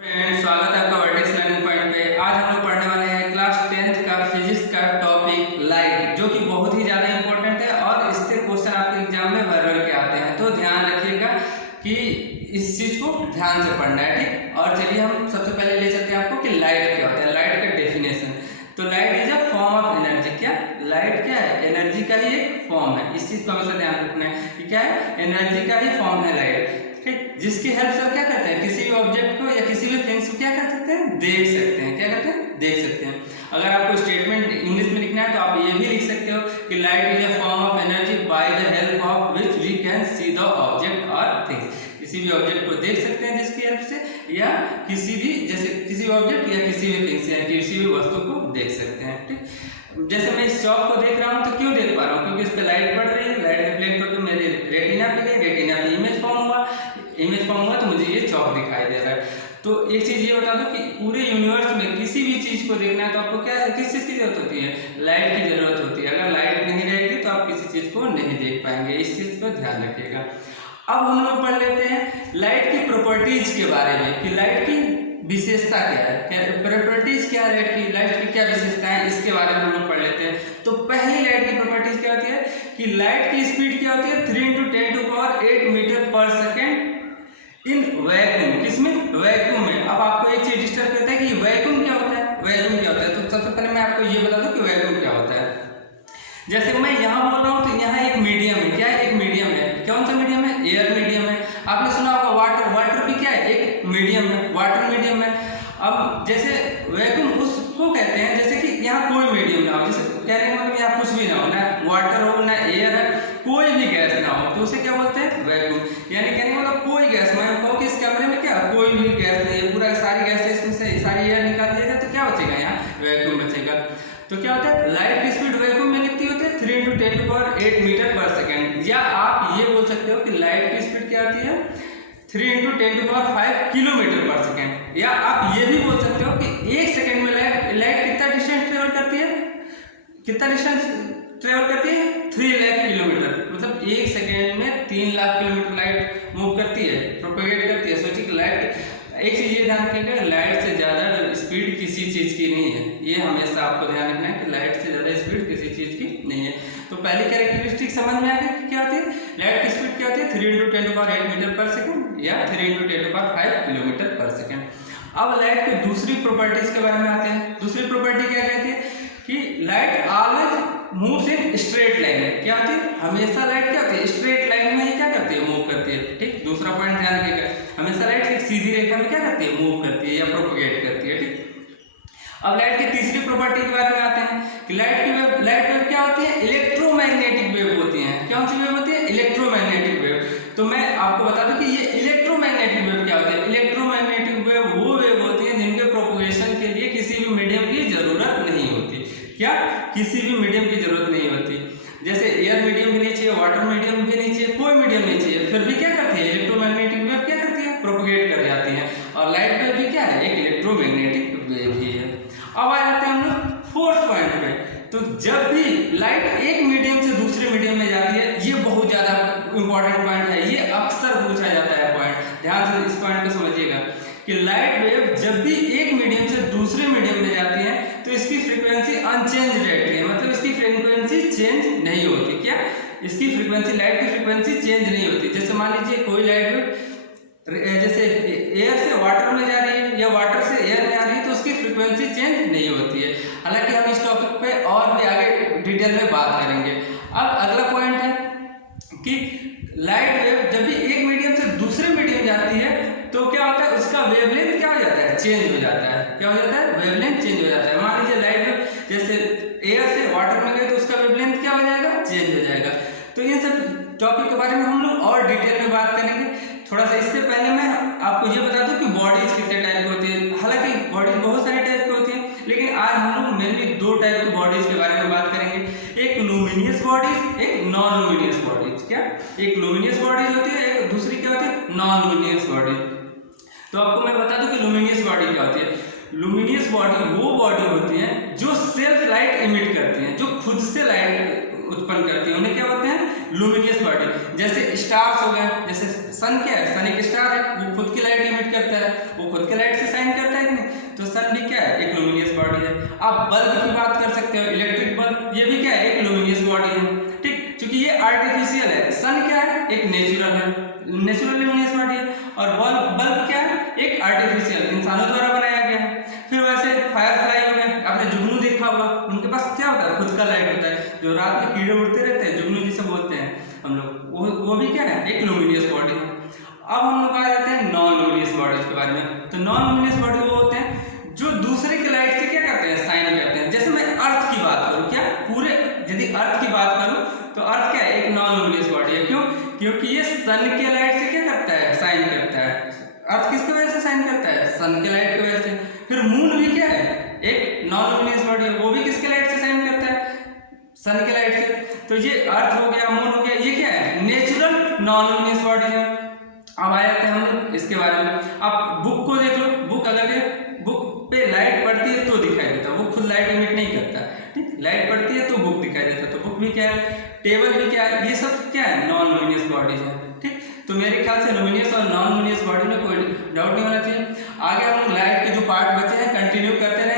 Friends, स्वागत है आपका वर्टेक्स लर्निंग पॉइंट पे। आज हम लोग पढ़ने वाले हैं क्लास 10th का फिजिक्स का टॉपिक लाइट, जो कि बहुत ही ज़्यादा इंपॉर्टेंट है और इससे क्वेश्चन आपके एग्जाम में भर भर के आते हैं। तो ध्यान रखिएगा कि इस चीज़ को ध्यान से पढ़ना है, ठीक। और चलिए हम सबसे पहले ले चलते हैं आपको कि लाइट क्या होता है, लाइट का डेफिनेशन। तो light is a form of energy. क्या लाइट क्या है? एनर्जी का ही एक फॉर्म है। इस चीज़ को हमेशा ध्यान रखना है कि क्या है, एनर्जी का ही फॉर्म है लाइट, ठीक। जिसकी हेल्प से क्या करते हैं, किसी भी ऑब्जेक्ट को या किसी भी थिंग्स को क्या कर सकते हैं, देख सकते हैं। क्या करते हैं? देख सकते हैं। अगर आपको स्टेटमेंट इंग्लिश में लिखना है तो आप ये भी लिख सकते हो कि light is a form of energy by the help of which we can see the object और थिंग्स। किसी भी ऑब्जेक्ट को देख सकते हैं जिसकी हेल्प से, या किसी भी जैसे किसी भी ऑब्जेक्ट या किसी भी थिंग्स या किसी भी वस्तु को देख सकते हैं, ठीक। जैसे मैं इस चौक को देख रहा हूँ तो क्यों देख पा रहा हूँ? क्योंकि इस पर लाइट पड़ रही है, लाइट रिफ्लेक्ट होकर मेरे रेटिना पे गई, रेटिना पे इमेज फॉर्म हुआ तो मुझे ये चौक दिखाई दे रहा है। तो एक चीज ये बता दो कि पूरे यूनिवर्स में किसी भी चीज को देखना है तो आपको क्या किस चीज की जरूरत होती है? लाइट की जरूरत होती है। अगर लाइट नहीं रहेगी तो आप किसी चीज को नहीं देख पाएंगे। इस चीज को ध्यान रखिएगा। अब हम लोग पढ़ लेते हैं लाइट की प्रॉपर्टीज के बारे में कि लाइट की विशेषता क्या है, क्या प्रॉपर्टीज क्या है लाइट की क्या विशेषता है, इसके बारे में हम लोग पढ़ लेते हैं। तो पहली लाइट की प्रॉपर्टीज क्या होती है कि लाइट की स्पीड क्या होती है, 3 × 10⁸ मीटर पर सेकेंड इन वैक्यूम। किसमें? वैक्यूम में। अब आपको एक चीज डिस्टर्ब करता है कि वैक्यूम क्या होता है, वैक्यूम क्या होता है। तो सबसे पहले मैं आपको ये बता दूं कि वैक्यूम क्या होता है। जैसे मैं यहाँ बोल रहा हूँ तो यहाँ एक मीडियम है। क्या है? एक मीडियम है। कौन सा मीडियम है? एयर मीडियम है। आपने सुना होगा वाटर, वाटर भी क्या है? एक मीडियम है, वाटर मीडियम है। अब जैसे वैक्यूम उसको कहते हैं जैसे कि यहाँ कोई मीडियम ना हो, जैसे कहने का मतलब यहाँ कुछ भी ना हो, ना वाटर हो ना एयर है, कोई भी गैस ना हो, तो उसे क्या बोलते हैं? वैक्यूम। यानी कहने का मतलब कोई गैस, मैं कहूँ कि इस कमरे में क्या कोई भी गैस नहीं है, पूरा सारी गैस इसमें से सारी एयर निकाल दिया जाए तो क्या बचेगा? यहाँ वैक्यूम बचेगा। तो क्या होता है, लाइट की स्पीड वैक्यूम में कितनी होती है? 3 × 10⁸ मीटर पर सेकेंड। या आप ये बोल सकते हो कि लाइट की स्पीड क्या होती है? 3 × 10⁵ किलोमीटर पर सेकेंड। या आप ये भी बोल सकते हो कि एक सेकेंड में लाइट कितना डिस्टेंस ट्रेवल करती है? कितना डिस्टेंस ट्रेवल करती है? 3 लाख किलोमीटर। मतलब एक सेकेंड में 3 लाख किलोमीटर लाइट मूव करती है, प्रोपेगेट करती है। सोचिए कि लाइट, एक चीज ये ध्यान रखिएगा, लाइट से ज्यादा स्पीड किसी चीज की नहीं है। ये हमेशा आपको ध्यान रखना है कि लाइट से ज्यादा स्पीड किसी चीज की नहीं है। तो पहली कैरेक्टरिस्टिक समझ में आ गई कि क्या होती है? लाइट की स्पीड क्या होती है? 3 × 10⁸ मीटर पर सेकेंड या 3 × 10⁵ किलोमीटर पर सेकेंड। अब लाइट की दूसरी प्रॉपर्टीज के बारे में आते हैं। दूसरी प्रॉपर्टी क्या कहती है कि light always moves in straight line. क्या होती है? हमेशा लाइट क्या होती है? स्ट्रेट लाइन में ही क्या करती है? मूव करती है, ठीक। दूसरा पॉइंट ध्यान रखिएगा, हमेशा लाइट एक सीधी रेखा में क्या करती है? मूव करती है या प्रोपोगेट करती है, ठीक। अब लाइट की तीसरी प्रॉपर्टी के बारे में आते हैं कि लाइट वेव क्या होती है? इलेक्ट्रोमैग्नेटिक वेव होती है। कौन सी वेव होती है? Electromagnetic wave. तो मैं आपको बता दूं कि ये इलेक्ट्रोमैग्नेटिक वेव क्या होती है? इलेक्ट्रोमैग्नेटिक वेव वो वेव होती है जिनके प्रोपोगेशन के लिए किसी भी मीडियम की जरूरत नहीं होती। क्या? किसी भी मीडियम की जरूरत नहीं होती। जैसे एयर मीडियम भी नहीं चाहिए, वाटर मीडियम भी नहीं चाहिए, कोई मीडियम नहीं चाहिए, फिर भी क्या करती है? इलेक्ट्रोमैग्नेटिक वेव क्या करती है? प्रोपोगेट कर जाती है। और लाइट वेव भी क्या है? एक इलेक्ट्रोमैग्नेटिक वेव ही है। अब आ जाते हैं हम लोग फोर्थ पॉइंट पे। तो जब भी लाइट एक मीडियम से दूसरे मीडियम में जाती है, ये बहुत ज्यादा इंपॉर्टेंट पॉइंट है, ये अक्सर पूछा जाता है पॉइंट। ध्यान से इस पॉइंट को समझिएगा कि लाइट वेव जब भी एक मीडियम से दूसरे मीडियम में जाती है तो इसकी फ्रीक्वेंसी अनचेंज रहती है, मतलब इसकी फ्रीक्वेंसी चेंज नहीं होती। क्या? इसकी फ्रीक्वेंसी, लाइट की फ्रीक्वेंसी चेंज नहीं होती। जैसे मान लीजिए कोई लाइट वेव जैसे एयर से वाटर में जा रही है या वाटर से एयर में आ रही है तो उसकी फ्रीक्वेंसी चेंज नहीं होती है। हालांकि हम इस टॉपिक पे और भी आगे डिटेल में बात करेंगे। अब अगला पॉइंट है कि लाइट वेव जब भी एक मीडियम से दूसरे मीडियम जाती है तो क्या होता है? उसका वेवलेंथ क्या हो जाता है? चेंज हो जाता है। क्या हो जाता है? वेवलेंथ चेंज हो जाता है। मान लीजिए लाइट वेव जैसे एयर से वाटर में गई तो उसका वेवलेंथ क्या हो जाएगा? चेंज हो जाएगा। तो ये सब टॉपिक के बारे में हम लोग और डिटेल में बात करेंगे। थोड़ा सा इससे पहले मैं आपको ये बता दूं कि बॉडीज कितने टाइप की होती है। हालांकि बॉडीज बहुत सारे टाइप की होती हैं, लेकिन आज हम लोग मेनली 2 टाइप की बॉडीज के बारे में बात करेंगे। एक लुमिनियस बॉडीज, एक नॉन लुमिनियस बॉडीज। क्या? एक लुमिनियस बॉडीज होती है, एक दूसरी क्या होती है? Non luminous body. तो आपको मैं बता दूं कि लुमिनियस बॉडी क्या होती है। लुमिनियस बॉडी वो बॉडी होती है जो सेल्फ लाइट इमिट करती है, जो खुद से लाइट उत्पन्न करती है, उन्हें क्या बोलते हैं? Luminous body. जैसे स्टार्स हो गए, जैसे सन क्या है? सन एक स्टार है, वो खुद की लाइट इमिट करता है, वो खुद की लाइट से तो सन भी क्या है, एक लुमिनियस बॉडी है। आप बल्ब की बात कर सकते हो, इलेक्ट्रिक बल्ब, ये भी क्या है, एक लुमिनियस बॉडी है। ठीक, क्योंकि ये आर्टिफिशियल है, सन क्या है, एक नेचुरल है, नेचुरल लुमिनियस बॉडी है, और बल्ब क्या है, एक आर्टिफिशियल, इंसानों द्वारा बनाया गया है। फिर वैसे फायरफ्लाई हो गए, आपने जुगनू देखा होगा, उनके पास क्या होता है, खुद का लाइट होता है, जो रात में कीड़े उड़ते रहते हैं, जुगनू जिसे बोलते हैं हम लोग, वो भी क्या है, एक लुमिनियस बॉडी है। अब हम लोग आ जाते हैं नॉन लुमिनियस बॉडीज के बारे में। तो नॉन लुमिनियस बॉडी वो होते हैं जो दूसरे के लाइट से क्या करते हैं, शाइन करते हैं। जैसे मैं अर्थ की बात करूं, क्या पूरे, यदि अर्थ की बात करूं तो अर्थ क्या है, एक नॉन लुमिनियस बॉडी है। क्यों, क्योंकि ये सन के लाइट से क्या करता है, शाइन करता है। अर्थ किसकी वजह से शाइन करता है, सन के लाइट की वजह से। फिर मून भी क्या है, एक नॉन लुमिनियस बॉडी है, वो भी किसके लाइट से शाइन करता है, सन के लाइट से। तो ये अर्थ हो गया, मून हो गया, ये क्या है, नेचुरल नॉन लुमिनियस बॉडी है। अब आ जाते हैं हम लोग इसके बारे में। आप बुक को देख लो, बुक अगर बुक पे लाइट पड़ती है तो दिखाई देता है, वो खुद लाइट एमिट नहीं करता। ठीक, लाइट पड़ती है तो बुक दिखाई देता है, तो बुक भी क्या है, टेबल भी क्या है, ये सब क्या है, नॉन लुमिनियस बॉडीज है। ठीक, तो मेरे ख्याल से लुमिनियस और नॉन लुमिनियस बॉडी में कोई डाउट नहीं होना चाहिए। आगे हम लोग लाइट के जो पार्ट बचे हैं कंटिन्यू करते रहे।